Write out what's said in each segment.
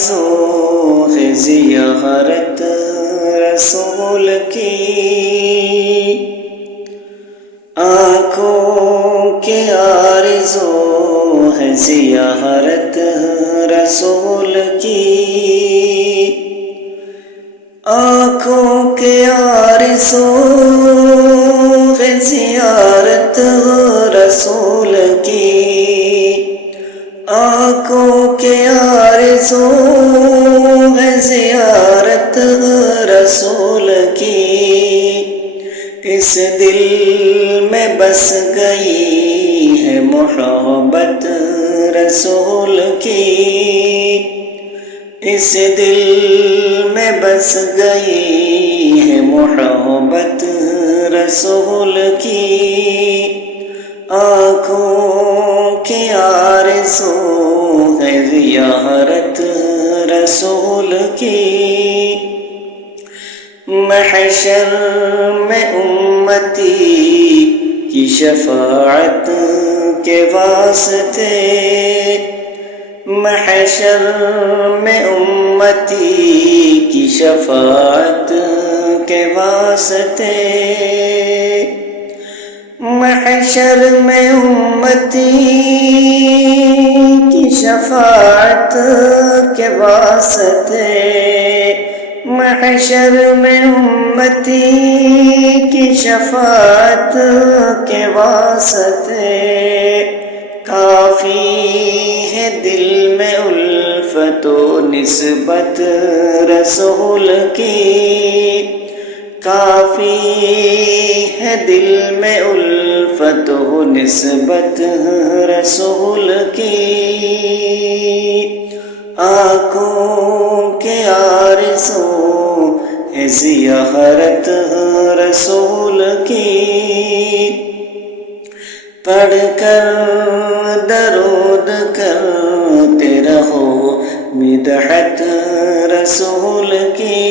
آرزو ہے زیارت رسول کی، آنکھوں کے آرزو ہے زیارت رسول کی، آنکھوں کے آرزو ہے زیارت رسول کی، آنکھوں کے آرزو ہے زیارت رسول کی، اس دل میں بس گئی ہے محبت رسول کی، اس دل میں بس گئی ہے محبت رسول کی، آنکھوں کے آرزو ہے زیارت رسول کی، محشر میں امتی کی شفاعت کے واسطے، محشر میں امتی کی شفاعت کے واسطے، محشر میں امتی کی شفاعت کے واسطے، محشر میں امتی کی شفاعت کے واسطے، کافی ہے دل میں الفت و نسبت رسول کی، کافی ہے دل میں الفت و نسبت رسول کی، آنکھوں کے آرزو ہے زیارت رسول کی، پڑھ کر درود کرتے رہو مدحت رسول کی،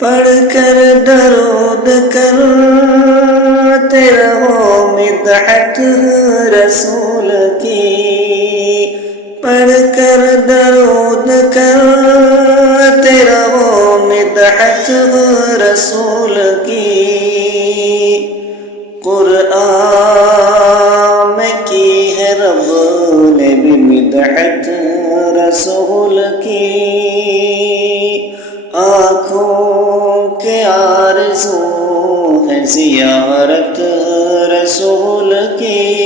پڑھ کر درود کرتے رہو مدحت رسول کی، پڑھ کر درود کرتے رہو مدحت رسول کی، قرآن میں کی ہے رب نے بھی مدحت رسول کی، آنکھوں کے آرزو ہے زیارت رسول کی،